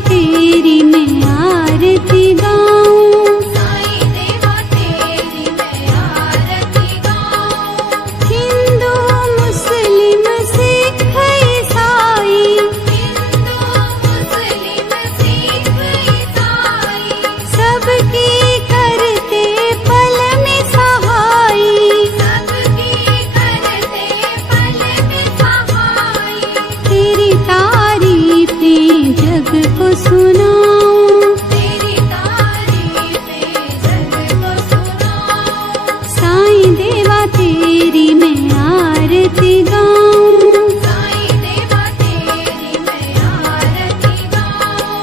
तेरी मैं आरती गाऊं। साईं देवा तेरी मैं आरती गाऊं। हिंदू मुस्लिम सिख ईसाई हिंदू मुस्लिम सिख ईसाई सबकी करते पल में सहाई। सबकी करते पल में सहाई। तेरी तारीफें जग को सुनाऊं। तेरी तारीफें जग को सुनाऊं। साईं देवा तेरी मैं आरती गाऊं। साईं देवा तेरी मैं आरती गाऊं।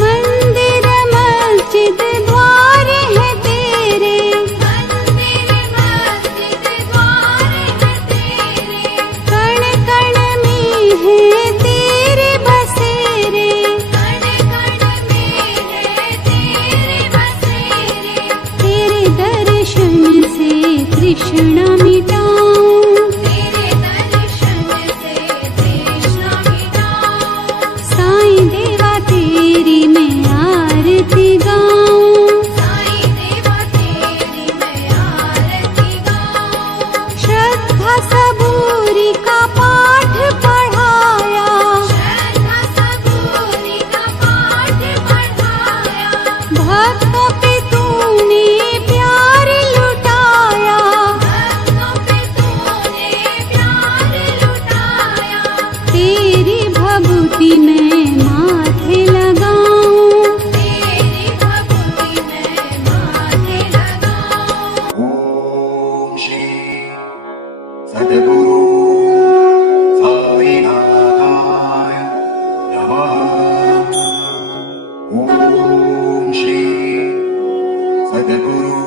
मंदिर मस्जिद द्वार है तेरे मंदिर मस्जिद द्वार है तेरे। कण कण में है तेरे बसेरे। कण कण में है तेरे बसेरे। तेरे दर्शन से तृष्णा मिटाऊं। तेरे दर्शन से तृष्णा मिटाऊं। साईं देवा तेरी मैं आरती गाऊं। साईं देवा तेरी मैं आरती गाऊं। श्रद्धा सबूरी का पाठ पढ़ाया। श्रद्धा सबूरी का पाठ पढ़ाया। भक्तों पे तूने प्यार लुटाया। भक्तों पे तूने प्यार लुटाया। तेरी भभूति मैं माथे लगाऊं। तेरी भक्ति मैं माथे लगाऊं। ओम श्री सद्गुरु साईनाथाय नमः। ओम श्री सद्गुरु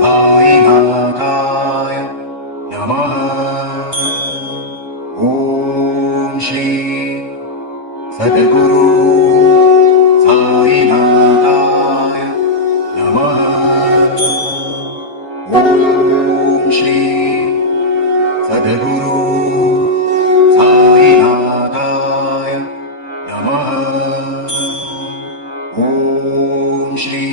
साईनाथाय नमः। ओम श्री सद्गुरु साईनाथाय नमः। ओम श्री सद्गुरु साईनाथाय नमः। ओम श्री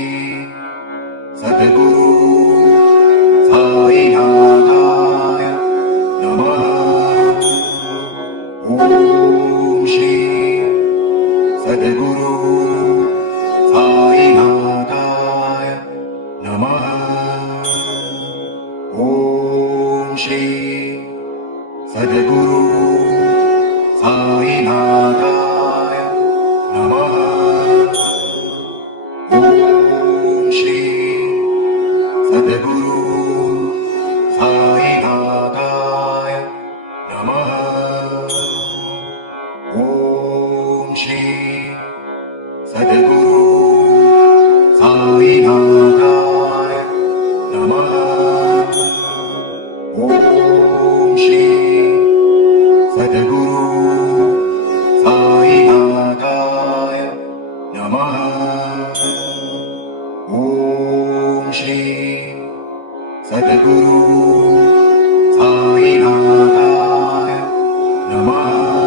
सद्गुरु साईनाथाय नमः। ओम श्री सद्गुरु साईनाथाय नमः। ओम श्री सद्गुरु साईनाथाय नमः। ओम श्री सद्गुरु साईनाथाय नमः। ओम श्री सद्गुरु साईनाथाय नमः। ओम श्री सद्गुरु साईनाथाय नमः। ओम श्री सद्गुरु साईनाथाय नमः।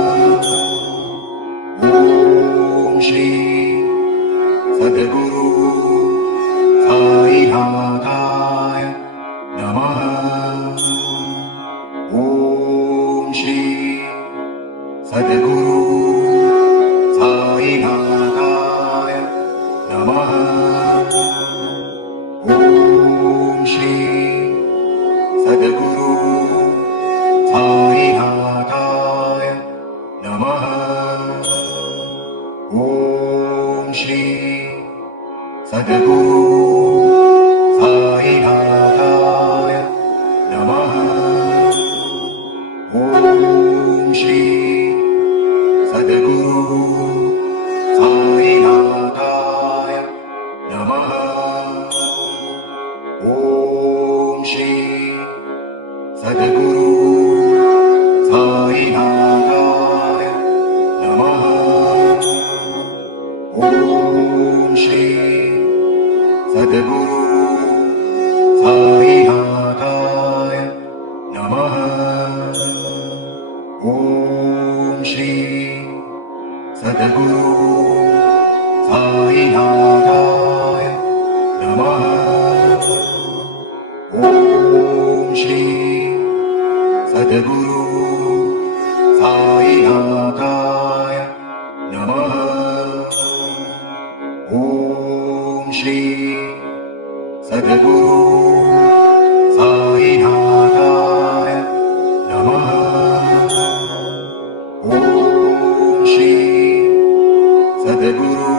ओम श्री सद्गुरु साईनाथाय नमः। ओम श्री सद्गुरु साईनाथाय नमः। ओम श्री सद्गुरु साईनाथाय नमः। ओम श्री सद्गुरु साईनाथाय नमः। ओम श्री सद्गुरु साईनाथाय नमः। ओम श्री सद्गुरु साईनाथाय नमः। ओम श्री सद्गुरु साईनाथाय नमः। ओम श्री सद्गुरु साईनाथाय नमः। ॐ श्री सद्गुरु साईनाथाय नमः। ॐ श्री सद्गुरु साईनाथाय नमः। ॐ श्री सद्गुरु